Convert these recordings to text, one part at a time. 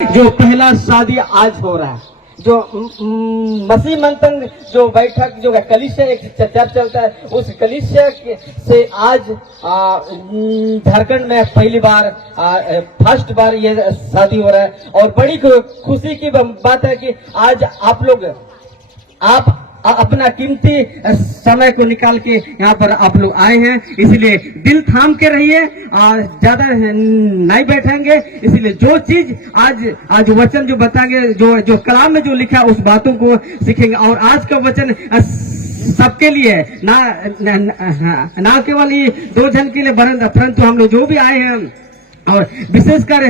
जो पहला शादी आज हो रहा है, जो मसीह मंथन जो बैठक जो कलीसिया एक चर्च चलता है, उस कलीसिया से आज झारखंड में पहली बार फर्स्ट बार ये शादी हो रहा है। और बड़ी खुशी की बात है कि आज आप लोग अपना कीमती समय को निकाल के यहाँ पर आप लोग आए हैं, इसलिए दिल थाम के रहिए और ज्यादा नहीं बैठेंगे। इसलिए जो चीज आज वचन जो बताएंगे, जो कलाम में जो लिखा है उस बातों को सीखेंगे। और आज का वचन सबके लिए है, ना केवल ये 2 जन के लिए, परंतु हम लोग जो भी आए हैं और विशेषकर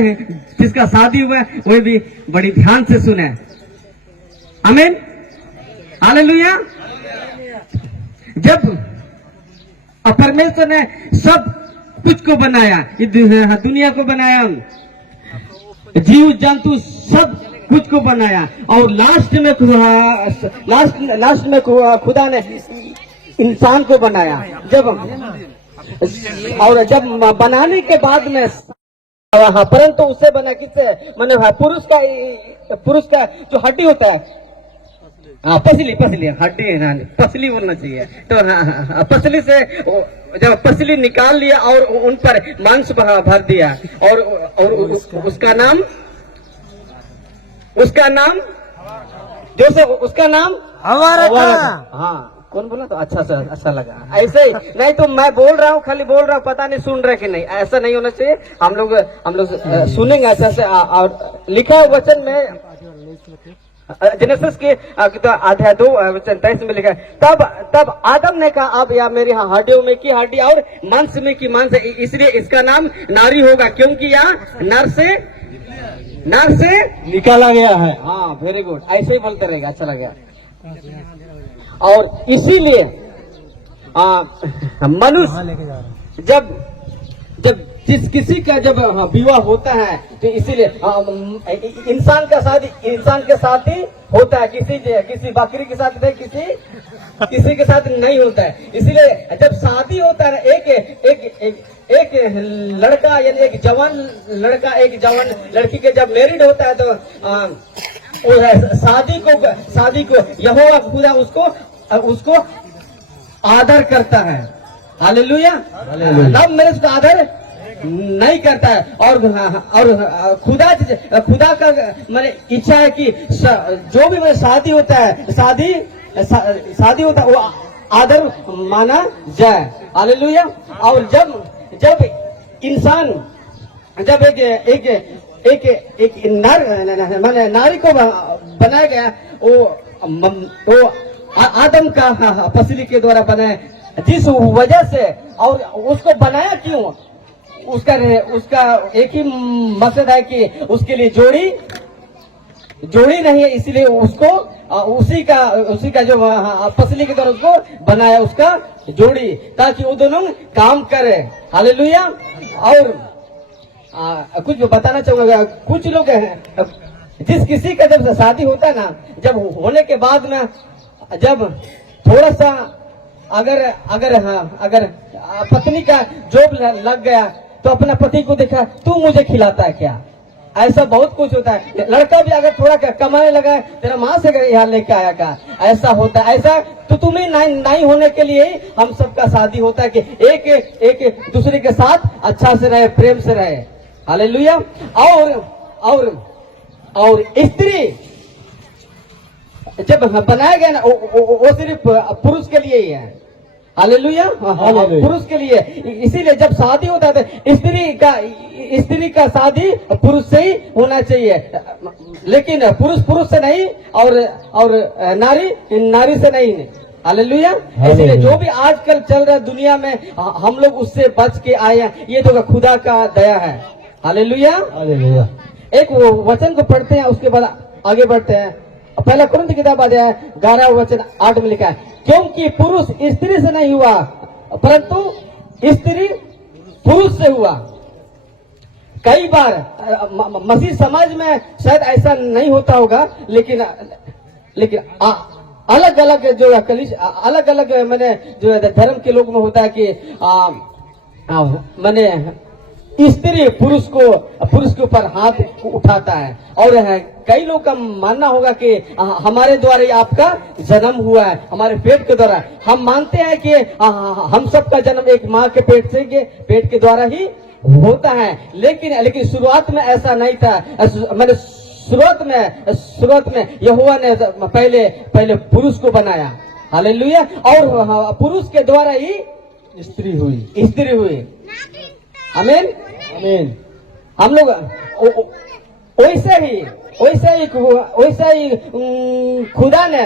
जिसका शादी हुआ है वो भी बड़ी ध्यान से सुने। आमीन, हालेलुया। जब परमेश्वर ने सब कुछ को बनाया, दुनिया को बनाया, जीव जंतु सब कुछ को बनाया, और लास्ट में खुदा ने इंसान को बनाया। जब बनाने के बाद में परंतु उससे बना किससे, मैंने पुरुष का जो हड्डी होता है, पसली हड्डी, पसली बोलना चाहिए। तो पसली से जब पसली निकाल लिया और उन पर मांस भर दिया, और उसका नाम उसका नाम हाँ, कौन बोला? तो अच्छा लगा। ऐसे ही नहीं तो मैं बोल रहा हूँ, खाली बोल रहा हूँ, पता नहीं सुन रहे कि नहीं। ऐसा नहीं होना चाहिए। हम लोग सुनेंगे अच्छा से। और लिखा है वचन में, जेनेसिस के अध्याय 2:23 में लिखा है, तब आदम ने कहा, अब या मेरी हड्डियों में की हड्डी और मांस में की मांस है, इसलिए इसका नाम नारी होगा, क्योंकि यह नर से निकाला गया है। हाँ, वेरी गुड, ऐसे ही बोलते रहेगा, अच्छा लगेगा। और इसीलिए मनुष्य जब जिस किसी का जब विवाह होता है, तो इसीलिए इंसान के साथ ही होता है, किसी बकरी के साथ नहीं, किसी के साथ नहीं होता है। इसीलिए जब शादी होता है, एक लड़का यानी एक जवान लड़का एक जवान लड़की के जब मैरिड होता है, तो शादी को यहोवा खुदा उसको आदर करता है। हालेलुया। लव मैरिज का आदर नहीं करता है। और खुदा का मैंने इच्छा है कि जो भी शादी होता है, शादी होता है, वो आदर माना जाए। हालेलुया। और जब इंसान जब एक नारी को बनाया गया, वो आदम का पसली के द्वारा बनाया, जिस वजह से। और उसको बनाया क्यों? उसका एक ही मकसद है कि उसके लिए जोड़ी नहीं है, इसलिए उसको उसी का जो पसली के द्वारा उसको बनाया, उसका जोड़ी, ताकि वो दोनों काम करे। हालेलुया। और कुछ बताना चाहूंगा, कुछ लोग हैं, जिस किसी का जब शादी होता है ना, जब होने के बाद में जब थोड़ा सा अगर पत्नी का जॉब लग गया, तो अपना पति को देखा, तू मुझे खिलाता है क्या? ऐसा बहुत कुछ होता है। लड़का भी अगर थोड़ा कमाने लगा, तेरा माँ से यहाँ लेके आया का, ऐसा होता है। ऐसा तो तुम्हें नहीं होने के लिए हम सबका शादी होता है कि एक दूसरे के साथ अच्छा से रहे, प्रेम से रहे। हालेलुया। और स्त्री जब बनाया गया ना, वो सिर्फ पुरुष के लिए ही है। हालेलुया। पुरुष के लिए। इसीलिए जब शादी होता है, तो स्त्री का शादी पुरुष से ही होना चाहिए, लेकिन पुरुष से नहीं, और नारी से नहीं। हालेलुया। इसलिए जो भी आजकल चल रहा है दुनिया में, हम लोग उससे बच के आए हैं। ये तो खुदा का दया है। हालेलुया। एक वचन को पढ़ते हैं, उसके बाद आगे बढ़ते हैं। पहला कुरिन्थ की किताब अध्याय 11:8 में लिखा है, क्योंकि पुरुष स्त्री से नहीं हुआ, परंतु स्त्री पुरुष से हुआ। कई बार मसीह समाज में शायद ऐसा नहीं होता होगा, लेकिन अलग अलग मैंने जो धर्म के लोग में होता है कि मैंने स्त्री पुरुष के ऊपर हाथ उठाता है। और कई लोग का मानना होगा कि हमारे द्वारा ही आपका जन्म हुआ है, हमारे पेट के द्वारा। हम मानते हैं कि हम सबका जन्म एक माँ के पेट के द्वारा ही होता है, लेकिन शुरुआत में ऐसा नहीं था। मैंने शुरुआत में यहोवा ने पहले पुरुष को बनाया, हालेलुया, और पुरुष के द्वारा ही स्त्री हुई। आमीन आमीन। हम लोग वैसे ही खुदा ने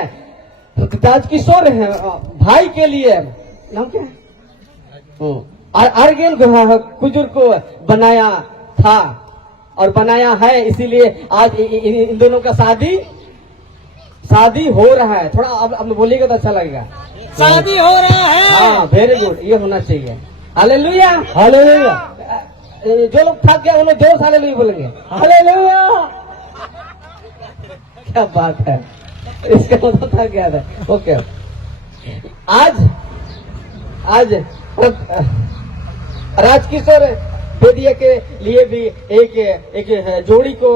राजकिशोर भाई के लिए नाम क्या है अर्गेल कुजुर को बनाया था और बनाया है, इसीलिए आज इन दोनों का शादी हो रहा है। थोड़ा अब बोलिएगा तो अच्छा लगेगा। शादी हो रहा है। हाँ, वेरी गुड, ये होना चाहिए। Hallelujah hallelujah. जो लोग थक गए उन्हें जोर से हालेलुया बोलेंगे। हालेलुया, क्या बात है, इसका मतलब थक गया था। ओके, आज राजकिशोर बेदिया के लिए भी एक जोड़ी को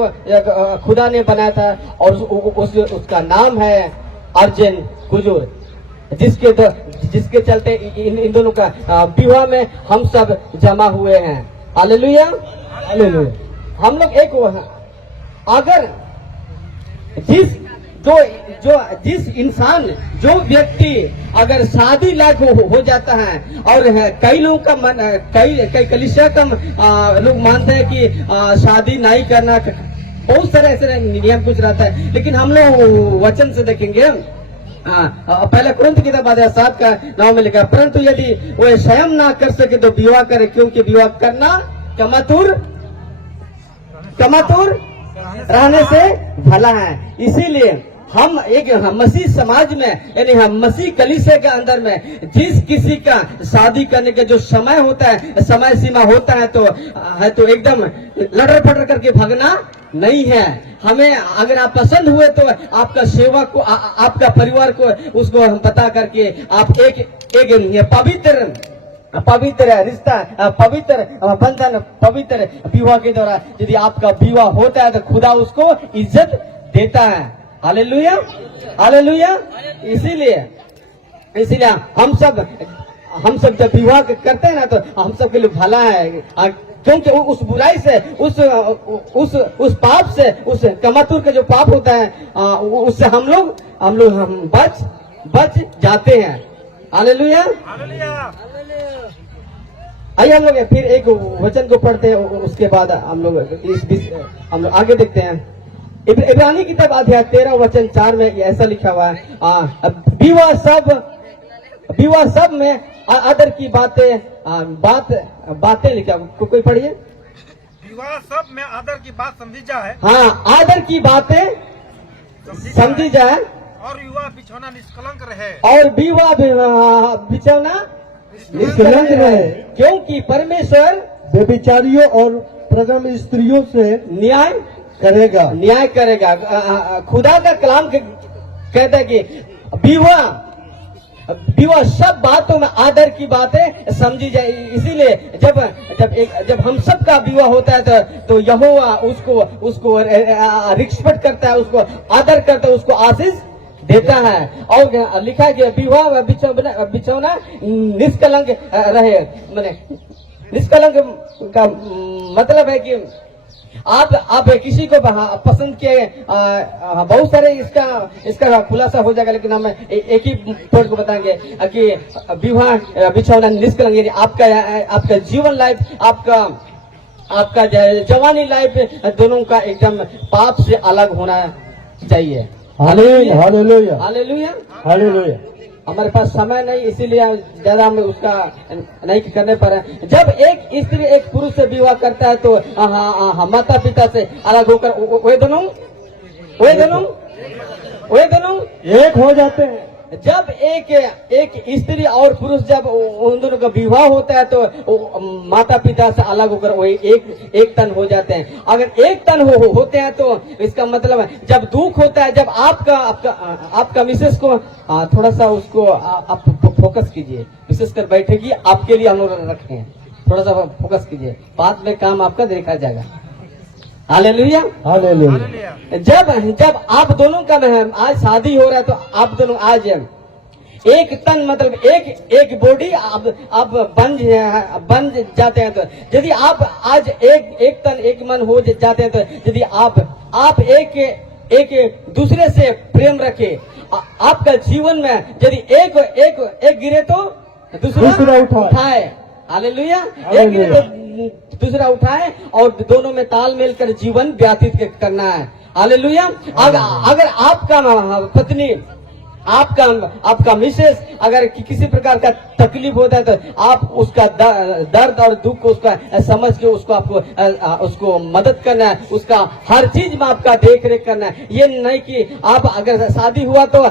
खुदा ने बनाया था और उसका नाम है अर्जुन कुजूर, जिसके चलते इन दोनों का विवाह में हम सब जमा हुए हैं। Hallelujah hallelujah. हम लोग एक अगर जिस इंसान जो व्यक्ति अगर शादी लायक हो जाता है, और कई लोगों का मन, कई कलीसिया का लोग मानते हैं कि शादी नहीं करना, बहुत सारे ऐसे नियम कुछ रहता है, लेकिन हम लोग वचन से देखेंगे। पहला कुरिन्थ की किताब 7 का 9 में लिखा, परंतु यदि वो स्वयं ना कर सके तो विवाह करे, क्योंकि विवाह करना कमातुर रहने से भला है। इसीलिए हम मसीह समाज में, यानी हम मसीह कलीसिया के अंदर में जिस किसी का शादी करने का जो समय होता है, समय सीमा होता है, तो एकदम लड़र पटर करके भागना नहीं है। हमें अगर आप पसंद हुए तो आपका सेवा को, आपका परिवार को, उसको हम पता करके आप एक पवित्र रिश्ता, पवित्र बंधन, पवित्र विवाह के द्वारा यदि आपका विवाह होता है तो खुदा उसको इज्जत देता है। Hallelujah hallelujah. इसीलिए हम सब जब विवाह करते हैं ना, तो हम सब के लिए भला है, क्योंकि उस बुराई से, उस पाप से, उस कमातुर का जो पाप होता है, उससे हम लोग बच जाते हैं। हालेलुया। आइए हम लोग फिर एक वचन को पढ़ते हैं, उसके बाद हम लोग आगे देखते हैं। इब्रानी किताब अध्याय 13 वचन 4 में ऐसा लिखा हुआ है, विवाह सब में आदर की बातें लिखा। कोई पढ़िए। विवाह सब में आदर की बात समझी जाए। हाँ, आदर की बातें समझी जाए, और विवाह बिछौना निष्कलंक रहे। और विवाह बिछौना निष्कलंक रहे, क्योंकि परमेश्वर व्यभिचारियों और प्रगम स्त्रियों से न्याय करेगा। खुदा का कलाम कहता है कि विवाह सब बातों में आदर की बातें समझी जाए। इसीलिए जब हम सब का विवाह होता है तो यहोवा उसको रिस्पेक्ट करता है, उसको आदर करता है, उसको आशीष देता है। और लिखा है कि विवाह बिछौना निष्कलंक रहे। मैंने निष्कलंक का मतलब है कि आप किसी को पसंद किए, बहुत सारे इसका खुलासा हो जाएगा, लेकिन हम एक ही पॉइंट को बताएंगे कि विवाह बिछौना निष्कलंक, यानी आपका जीवन लाइफ, आपका जवानी लाइफ, दोनों का एकदम पाप से अलग होना चाहिए। Hallelujah hallelujah hallelujah hallelujah. हमारे पास समय नहीं, इसीलिए ज्यादा हम उसका नहीं करने पर है। जब एक स्त्री एक पुरुष से विवाह करता है तो माता पिता से अलग होकर वे दोनों एक हो जाते हैं। जब एक स्त्री और पुरुष जब उन दोनों का विवाह होता है तो माता पिता से अलग होकर वो एक तन हो जाते हैं। अगर एक तन होते हैं तो इसका मतलब है जब दुख होता है, जब आपका मिसेस को थोड़ा सा उसको आप फोकस कीजिए, विशेषकर बैठेगी, आपके लिए हम लोग रखे हैं। थोड़ा सा फोकस कीजिए, बाद में काम आपका देखा जाएगा। हालेलुया। हालेलुया। हालेलुया। जब आप दोनों का आज शादी हो रहा है तो आप दोनों आज एक तन मतलब एक बॉडी आप बन जाते हैं। तो यदि आप आज एक तन एक मन हो जाते हैं, तो यदि आप एक दूसरे से प्रेम रखे, आपका जीवन में यदि एक गिरे तो दूसरा उठाए। हालेलुया। एक गिरे तो दूसरा उठाए और दोनों में तालमेल कर जीवन व्यतीत करना है। हालेलुया। अगर आपका पत्नी आपका मिसेस अगर किसी प्रकार का तकलीफ होता है तो आप उसका दर्द और दुख को उसका समझ के उसको मदद करना है, उसका हर चीज में आपका देख रेख करना है। ये नहीं कि आप अगर शादी हुआ तो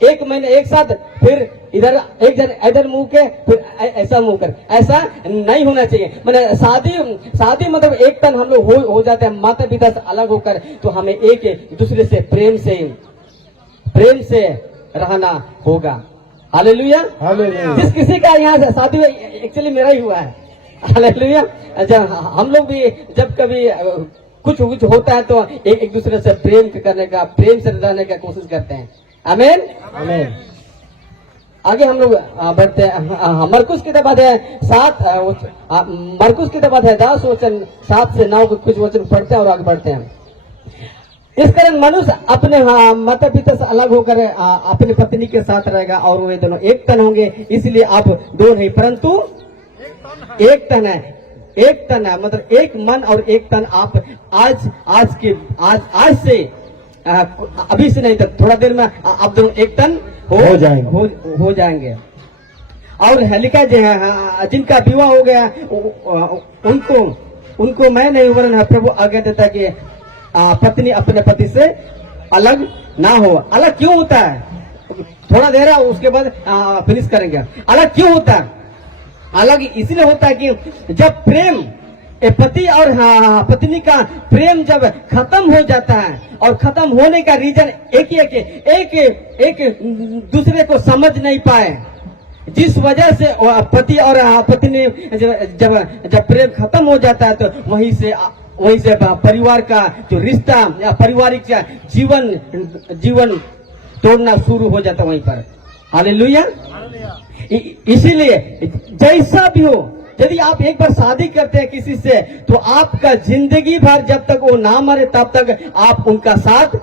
एक महीने एक साथ फिर इधर मुंह के फिर ऐसा मुंह कर, ऐसा नहीं होना चाहिए। मैंने शादी मतलब एक तन हम लोग हो जाते हैं माता पिता से अलग होकर, तो हमें एक दूसरे से प्रेम से रहना होगा। हालेलुया। हालेलुया। जिस किसी का यहाँ से शादी एक्चुअली मेरा ही हुआ है। हालेलुया। जब हम लोग भी जब कभी कुछ होता है तो एक दूसरे से प्रेम करने का, प्रेम से रहने का कोशिश करते हैं। आमीन। आमीन। आगे हम लोग बढ़ते हैं। मरकुस की किताब है 7, मरकुस की किताब है 10 वचन 7 से 9 कुछ वचन पढ़ते हैं और आगे बढ़ते हैं। इस कारण मनुष्य अपने माता पिता से अलग होकर अपनी पत्नी के साथ रहेगा और वे दोनों एक तन होंगे। इसलिए आप दो नहीं परंतु एक तन है। एक तन है मतलब एक मन और एक तन। आप आज से अभी से नहीं तो थोड़ा देर में आप दोनों एक तन हो जाएंगे। और लिखा जो है जिनका विवाह हो गया उनको मैं नहीं वरन प्रभु आज्ञा देता कि पत्नी अपने पति से अलग ना हो। अलग क्यों होता है? थोड़ा देर है उसके बाद फिनिश करेंगे। अलग क्यों होता है? अलग इसलिए होता है कि जब प्रेम पति और पत्नी का प्रेम जब खत्म हो जाता है, और खत्म होने का रीजन एक ही है कि एक दूसरे को समझ नहीं पाए, जिस वजह से पति और पत्नी जब प्रेम खत्म हो जाता है तो वहीं से परिवार का जो रिश्ता या पारिवारिक जीवन तोड़ना शुरू हो जाता वहीं पर। हालेलुया। इसीलिए जैसा भी हो, यदि आप एक बार शादी करते हैं किसी से तो आपका जिंदगी भर जब तक वो ना मरे तब तक आप उनका साथ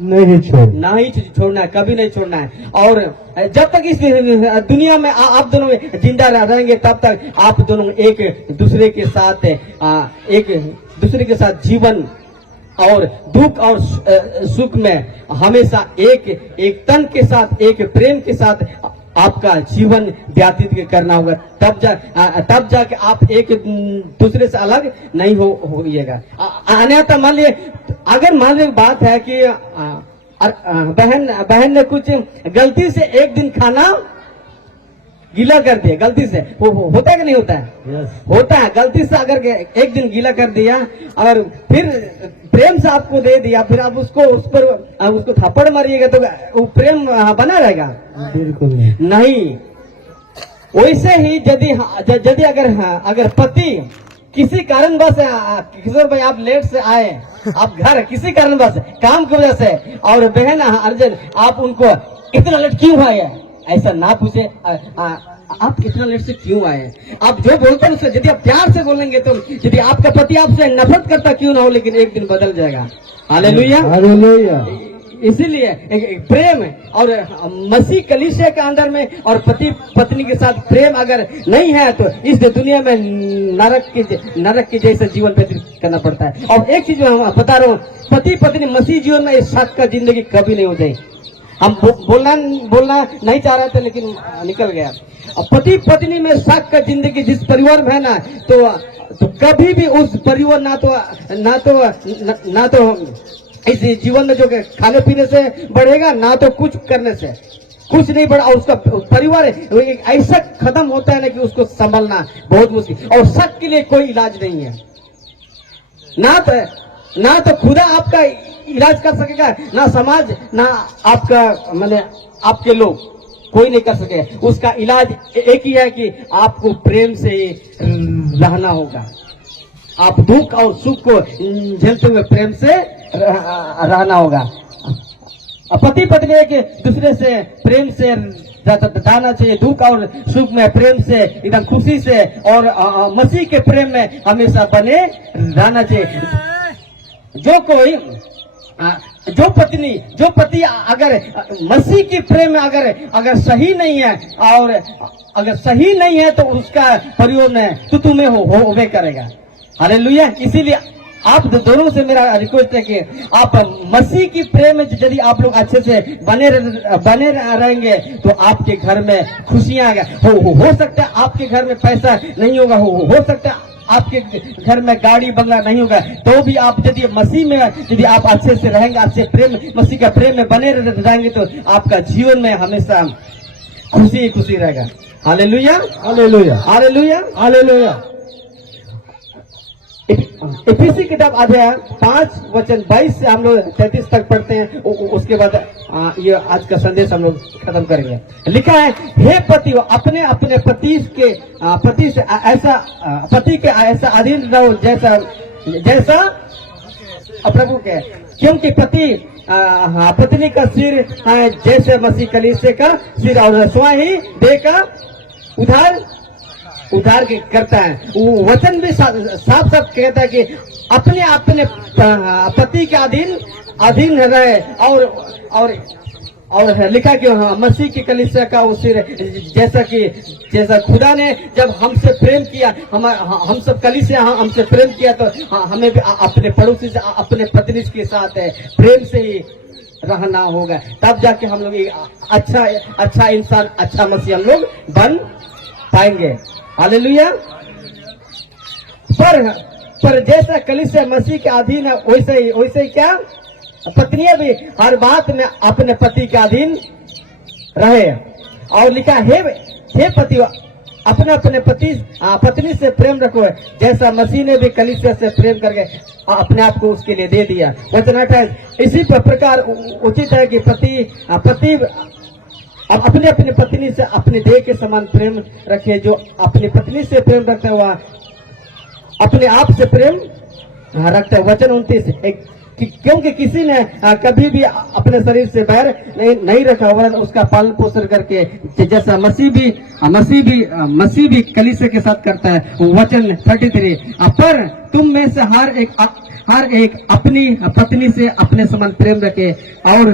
नहीं छोड़ना है, कभी नहीं छोड़ना है। और जब तक इस दुनिया में आप दोनों जिंदा रहेंगे तब तक आप दोनों एक दूसरे के साथ जीवन और दुख और सुख में हमेशा एक तन के साथ, एक प्रेम के साथ आपका जीवन व्यतीत करना होगा। तब जाके आप एक दूसरे से अलग नहीं होइएगा। अन्यथा मान लीजिए बात है कि बहन ने कुछ गलती से एक दिन खाना गीला कर दिया, गलती से। वो होता है कि नहीं होता है? होता है। गलती से अगर एक दिन गीला कर दिया और फिर प्रेम से आपको दे दिया, फिर आप उसको थप्पड़ मारिएगा तो वो प्रेम बना रहेगा? बिल्कुल नहीं। वैसे ही यदि अगर पति किसी कारणवश, किशोर भाई आप लेट से आए, आप घर किसी कारणवश काम की वजह से, और बहन अर्जुन आप उनको इतना लेट क्यों आए, ऐसा ना पूछे आप इतना लेट से क्यों आए। आप जो बोलते हैं उससे यदि आप प्यार से बोलेंगे तो यदि आपका पति आपसे नफरत करता क्यों ना हो, लेकिन एक दिन बदल जाएगा। हालेलुया। हालेलुया। इसीलिए एक प्रेम और मसीह कलीसिया के अंदर में और पति पत्नी के साथ प्रेम अगर नहीं है तो इस दुनिया में नरक के जैसे जीवन व्यतीत करना पड़ता है। और एक चीज मैं बता रहा हूँ, पति पत्नी मसीह जीवन में इस शक का जिंदगी कभी नहीं हो जाए। हम बोलना नहीं चाह रहे थे लेकिन निकल गया। पति पत्नी में शक का जिंदगी जिस परिवार में है ना, तो कभी भी उस परिवार ना तो इस जीवन में जो खाने पीने से बढ़ेगा, ना तो कुछ करने से कुछ नहीं बढ़ा। और उसका परिवार ऐसा खत्म होता है ना कि उसको संभालना बहुत मुश्किल। और शक के लिए कोई इलाज नहीं है। ना तो खुदा आपका इलाज कर सकेगा, ना समाज, ना आपका आपके लोग। कोई नहीं कर सके। उसका इलाज एक ही है कि आपको प्रेम से रहना होगा। आप दुख और सुख को झेलते हुए प्रेम से रहना होगा। पति पत्नी एक दूसरे से प्रेम से रहना चाहिए, दुख और सुख में प्रेम से, एकदम खुशी से और मसीह के प्रेम में हमेशा बने रहना चाहिए। जो पति अगर मसीह की प्रेम में अगर सही नहीं है और अगर सही नहीं है तो उसका प्रयोग तुम्हें होवे करेगा। हालेलुया। इसीलिए आप दोनों से मेरा रिक्वेस्ट है कि आप मसीह की प्रेम में यदि आप लोग अच्छे से बने रहेंगे तो आपके घर में खुशियां हो सकता है आपके घर में पैसा नहीं होगा, हो सकता है आपके घर में गाड़ी बंगला नहीं होगा, तो भी आप यदि मसीह में यदि आप अच्छे से रहेंगे, अच्छे प्रेम मसीह का प्रेम में बने रहेंगे तो आपका जीवन में हमेशा खुशी ही खुशी रहेगा। Hallelujah, hallelujah, hallelujah, hallelujah. इफिसी किताब अध्याय 5:22 से हम लोग 33 तक पढ़ते हैं। उसके बाद ये आज का संदेश हम लोग खत्म करेंगे। लिखा है, हे पति अपने अपने पति के ऐसा अधीन रहो जैसा प्रभु के, क्योंकि पति पत्नी का सिर है जैसे मसीह कलीसिया का सिर और स्वयं ही देह का उद्धार करता है। वचन भी साफ साफ कहता है कि अपने अपने पति के अधीन रहे और लिखा कि मसीह की कलीसिया का वो सिर जैसा खुदा ने जब हमसे प्रेम किया, हम सब कलीसिया हमसे प्रेम किया तो हमें भी अपने पड़ोसी से अपने पत्नी के साथ प्रेम से ही रहना होगा। तब जाके हम लोग अच्छा इंसान, अच्छा मसीह हम लोग बन पाएंगे। हालेलुया। पर जैसा कलीसिया मसीह के अधीन है वैसे ही क्या पत्नियां भी हर बात में अपने पति के अधीन रहे। और लिखा, हे पति अपने अपने पत्नी से प्रेम रखो जैसा मसीह ने भी कलीसिया से प्रेम करके अपने आप को उसके लिए दे दिया। वचन है इसी प्रकार उचित है कि पति अब अपने अपने पत्नी से अपने देह के समान प्रेम रखे। जो अपनी पत्नी से प्रेम रखता है वह अपने आप से प्रेम रखता है। वचन 29, क्योंकि किसी ने कभी भी अपने शरीर से बैर नहीं रखा वरन उसका पालन पोषण करके जैसा मसीह भी कलीसिया के साथ करता है। वचन 33, पर तुम में से हर एक अपनी पत्नी से अपने समान प्रेम रखे और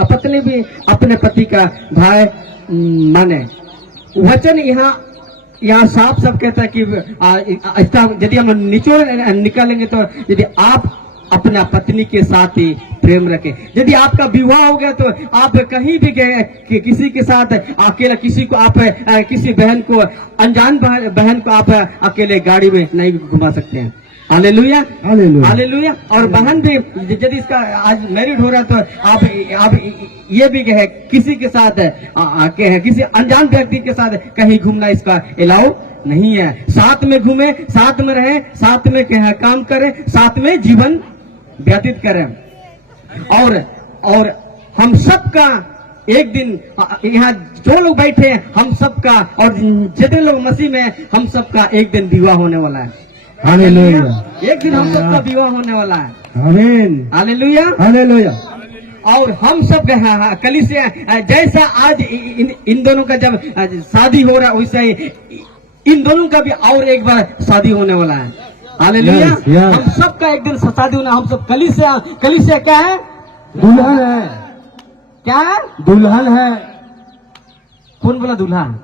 पत्नी भी अपने पति का भाई माने। वचन यहाँ साफ कहता है कि यदि हम निचोड़ निकालेंगे तो यदि आप अपना पत्नी के साथ ही प्रेम रखें। यदि आपका विवाह हो गया तो आप कहीं भी गए कि किसी के साथ अकेला किसी बहन को, अनजान बहन को आप अकेले गाड़ी में नहीं घुमा सकते हैं। Hallelujah, hallelujah, hallelujah. और बहन भी यदि इसका आज मैरिड हो रहा है तो आप ये भी है किसी के साथ किसी अनजान व्यक्ति के साथ कहीं घूमना इसका अलाउ नहीं है। साथ में घूमे, साथ में रहे, साथ में काम करें, साथ में जीवन व्यतीत करें। और हम सबका एक दिन यहाँ जो लोग बैठे हैं हम सबका और जितने लोग मसीह में हम सबका एक दिन विवाह होने वाला है। हालेलुया। एक दिन हम सबका विवाह होने वाला है। आमीन, हालेलुया, हालेलुया। और हम सब कलीसिया जैसा आज इन दोनों का जब शादी हो रहा है वैसे ही इन दोनों का भी और एक बार शादी होने वाला है। हालेलुया। हम सबका एक दिन शादी होना। हम सब कलीसिया क्या है? दुल्हन है। क्या है? दुल्हन है। कौन बोला दुल्हन?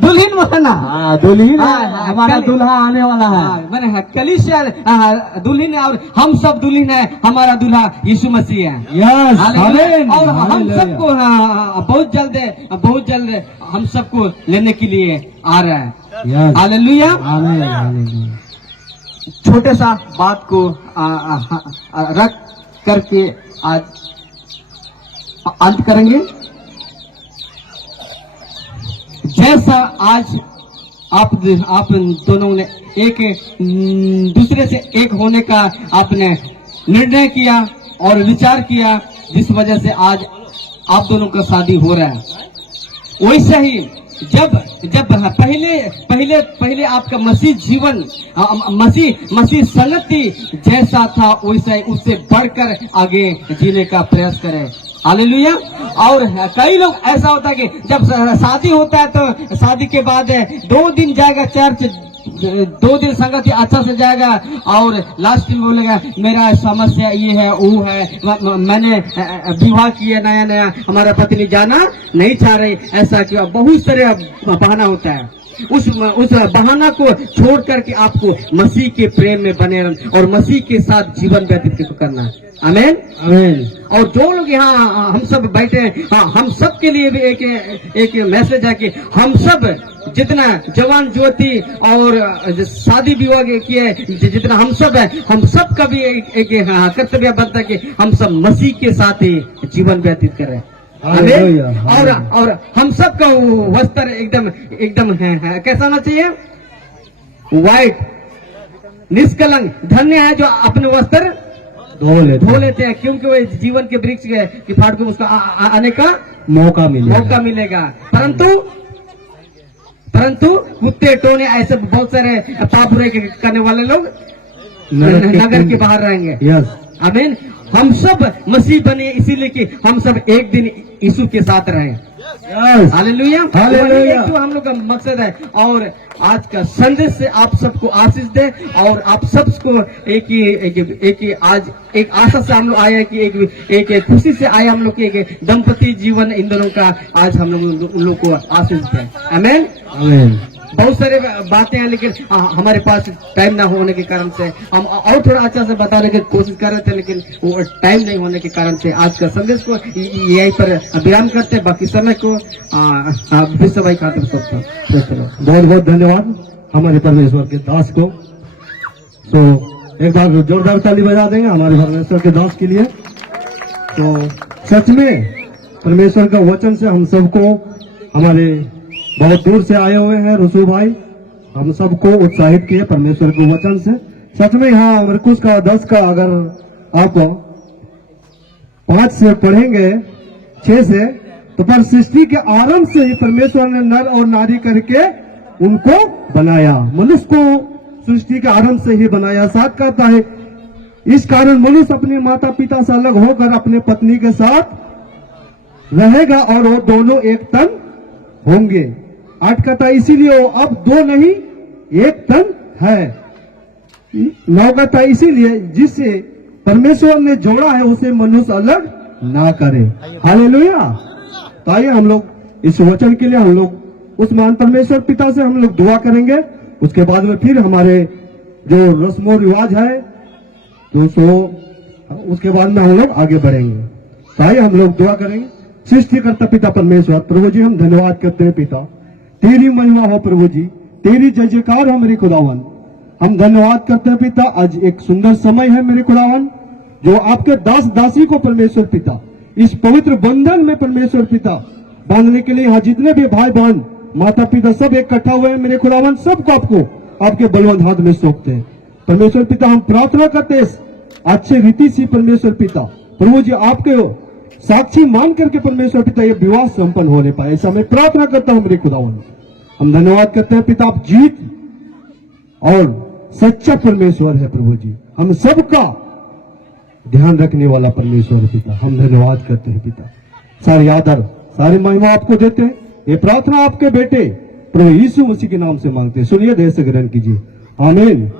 दुल्हन बोला ना। दुल्हन हमारा दूल्हा आने वाला है। मैंने कलीसिया दुल्हन है और हम सब दुल्हन है। हमारा दूल्हा यीशु मसीह है। यस, और हम सबको बहुत जल्द हम सबको लेने के लिए आ रहा है। हालेलुया। छोटे सा बात को रख करके आज अंत करेंगे। जैसा आज आप दोनों ने एक दूसरे से एक होने का आपने निर्णय किया और विचार किया, जिस वजह से आज आप दोनों का शादी हो रहा है। वैसे ही जब पहले आपका मसीह जीवन मसीह संगति जैसा था, वैसा ही उससे बढ़कर आगे जीने का प्रयास करें। हालेलुया। और कई लोग ऐसा होता है कि जब शादी होता है तो शादी के बाद 2 दिन जाएगा चर्च, 2 दिन संगति अच्छा से जाएगा और लास्ट में बोलेगा मेरा समस्या ये है वो है, मैंने विवाह किया नया, हमारा पत्नी जाना नहीं चाह रही, ऐसा क्यों। बहुत सारे बहाना होता है। उस बहाना को छोड़ करके आपको मसीह के प्रेम में बने रहना और मसीह के साथ जीवन व्यतीत करना। आमीन आमीन। और जो लोग यहाँ हम सब बैठे हैं, हम सब के लिए भी एक मैसेज है कि हम सब जितना जवान ज्योति और शादी विवाह किए जितना हम सब है, हम सब का भी एक कर्तव्य बनता है कि हम सब मसीह के साथ ही जीवन व्यतीत करें। आमीन। और हम सब का वस्त्र एकदम है कैसा होना चाहिए? व्हाइट, निष्कलंक। धन्य है जो अपने वस्त्र धो लेते हैं, क्योंकि वो जीवन के वृक्ष की फाड़ को उसका आने का मौका मिलेगा। परंतु कुत्ते टोने ऐसे बहुत सारे पाप बुराई करने वाले लोग नगर के बाहर रहेंगे। आमीन। हम सब मसीह बने इसीलिए कि हम सब एक दिन यीशु के साथ रहें। Hallelujah hallelujah. जो हम लोग का मकसद है। और आज का संदेश से आप सबको आशीष दे और आप सबको एक आशा से हम लोग आए हैं कि एक खुशी से आए हम लोग की एक दंपति जीवन इन दोनों का आज हम लोग को आशीष दे। आमीन आमीन। बहुत सारे बातें हैं लेकिन हमारे पास टाइम ना होने के कारण से हम और थोड़ा अच्छा से बताने की कोशिश कर रहे थे, लेकिन वो टाइम नहीं होने के कारण से आज का संदेश को यहीं पर विराम करते हैं। बाकी समय को विश्व भाई खातिर बहुत बहुत धन्यवाद हमारे परमेश्वर के दास को। तो एक बार जोरदार ताली बजा देंगे हमारे परमेश्वर के दास के लिए। तो सच में परमेश्वर का वचन से हम सबको, हमारे बहुत दूर से आए हुए हैं रसूल भाई, हम सबको उत्साहित किए परमेश्वर के वचन से। सच में यहाँ मरकुस का 10 का अगर आप 5 से पढ़ेंगे 6 से, तो पर सृष्टि के आरंभ से ही परमेश्वर ने नर और नारी करके उनको बनाया। मनुष्य को सृष्टि के आरंभ से ही बनाया। साथ कहता है इस कारण मनुष्य अपने माता पिता से अलग होकर अपने पत्नी के साथ रहेगा और वो दोनों एक तन होंगे। 8 कहता है इसीलिए वो अब 2 नहीं 1 तन है। 9 कहता है इसीलिए जिसे परमेश्वर ने जोड़ा है उसे मनुष्य अलग ना करे। हालेलुया। तो आइए हम लोग इस वचन के लिए हम लोग उस महान परमेश्वर पिता से हम लोग दुआ करेंगे। उसके बाद में फिर हमारे जो रस्मों रिवाज है तो उसके बाद में हम लोग आगे बढ़ेंगे। तो आइए हम लोग दुआ करेंगे। सृष्टिकर्ता पिता परमेश्वर, प्रभु जी हम धन्यवाद करते हैं पिता, तेरी महिमा हो प्रभु जी, तेरी जय जयकार हो मेरे खुदावन। हम धन्यवाद करते हैं पिता, आज एक सुंदर समय है मेरे खुदावन, जो आपके दास दासी को परमेश्वर पिता इस पवित्र बंधन में परमेश्वर पिता बांधने के लिए यहाँ जितने भी भाई बहन माता पिता सब इकट्ठा हुए हैं मेरे खुदावन, सबको आपको आपके बलवंत हाथ में सौंपते हैं परमेश्वर पिता। हम प्रार्थना करते हैं अच्छे रीति से परमेश्वर पिता प्रभु जी आपके साक्षी मान करके परमेश्वर पिता ये विवाह संपन्न होने पाए, ऐसा मैं प्रार्थना करता हूं मेरे खुदावन। हम धन्यवाद करते हैं पिता, आप जीत और सच्चा परमेश्वर है प्रभु जी, हम सबका ध्यान रखने वाला परमेश्वर पिता। हम धन्यवाद करते हैं पिता, सारी आदर सारी महिमा आपको देते हैं। ये प्रार्थना आपके बेटे प्रभु यीशु मसीह के नाम से मांगते हैं, सुनिए, देर से ग्रहण कीजिए। आमीन।